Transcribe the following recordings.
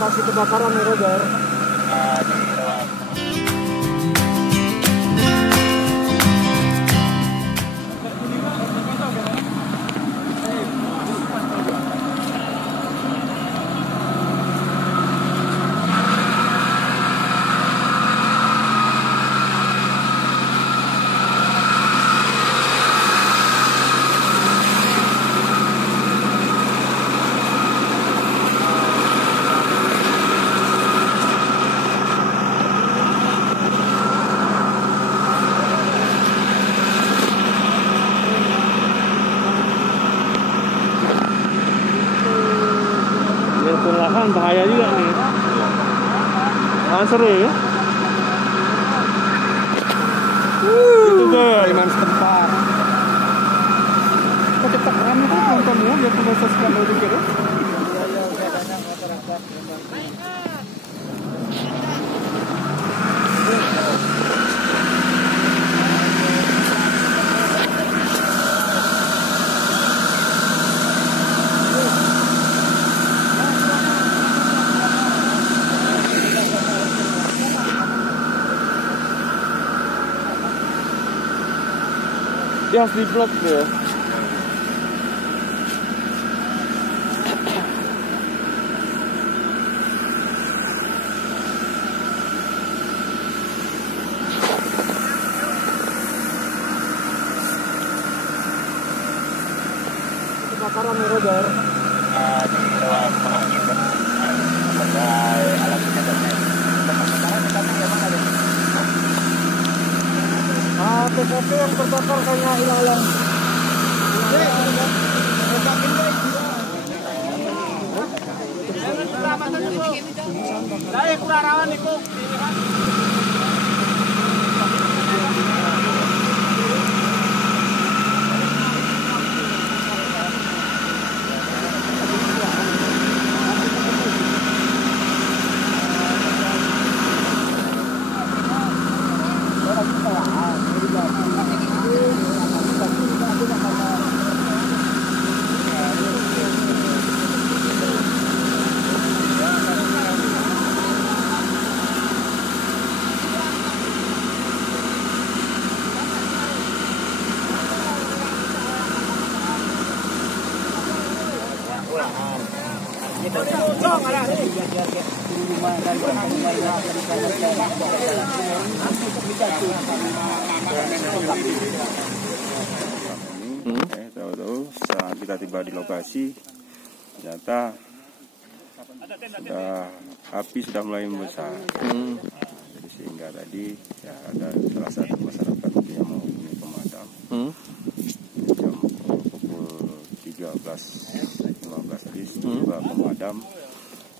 Masih kebakaran nih, Roger. Lahan bahaya juga nih. Seru ya. Itu Preman setempat. kok kita ramai tuh nontonnya, biar kita sosial media terus. Dia harus di-blok ya. Kebakaran nih, Roger. Di lewat pengangkut. Sebagai alat penyedot. Kebakaran kita memang ada. TKP yang terbakar kayaknya hilang-hilang. Saya kurang rawan nih, Kok. Tahu-tahu saat kita tiba di lokasi, ternyata api sudah mulai membesar. Jadi sehingga tadi ya ada salah satu masyarakat yang menghubungi pemadam. Jam pukul 13.15 tadi tiba pemadam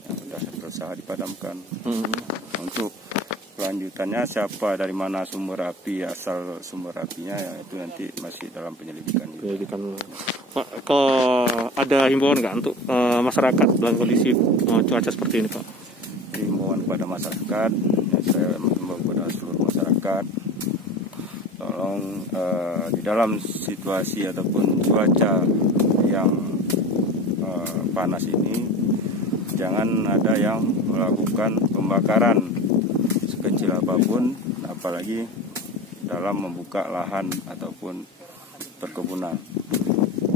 yang sudah berusaha dipadamkan. Untuk kelanjutannya siapa, dari mana sumber api, asal sumber apinya, ya itu nanti masih dalam penyelidikan. Pak, kalau ada himbauan nggak untuk masyarakat dalam kondisi cuaca seperti ini, Pak? Himbauan kepada masyarakat, ya saya mengimbau kepada seluruh masyarakat, tolong di dalam situasi ataupun cuaca yang panas ini, jangan ada yang melakukan pembakaran sekecil apapun, apalagi dalam membuka lahan ataupun perkebunan,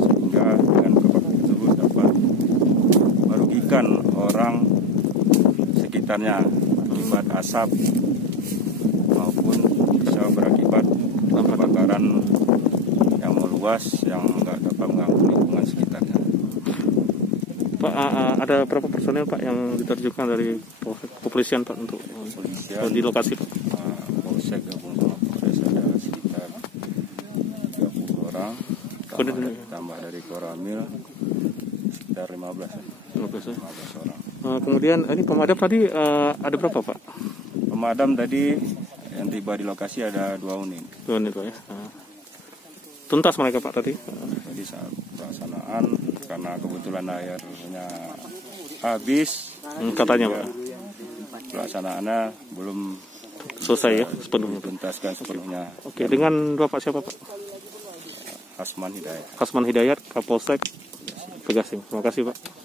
sehingga dengan kebakaran tersebut dapat merugikan orang sekitarnya akibat asap maupun bisa berakibat kebakaran yang meluas yang nggak dapat mengganggu lingkungan sekitarnya. Pak, ada berapa personel, Pak, yang diterjunkan dari kepolisian, Pak, untuk di lokasi, Pak? Polsek gabung sama Polres ada sekitar 30 orang, tambah dari Koramil sekitar 15 orang. Kemudian ini pemadam tadi ada berapa, Pak? Pemadam tadi yang tiba di lokasi ada 2 unit. 2 unit, Pak, ya. Tuntas mereka, Pak, tadi? Jadi saat pelaksanaan, karena kebetulan airnya habis, katanya, Pak, pelaksanaannya belum selesai ya sepenuhnya, tuntaskan sepenuhnya. Oke, dengan Bapak siapa, Pak? Hasman Hidayat. Hasman Hidayat, Kapolsek Pegasing. Terima kasih, Pak.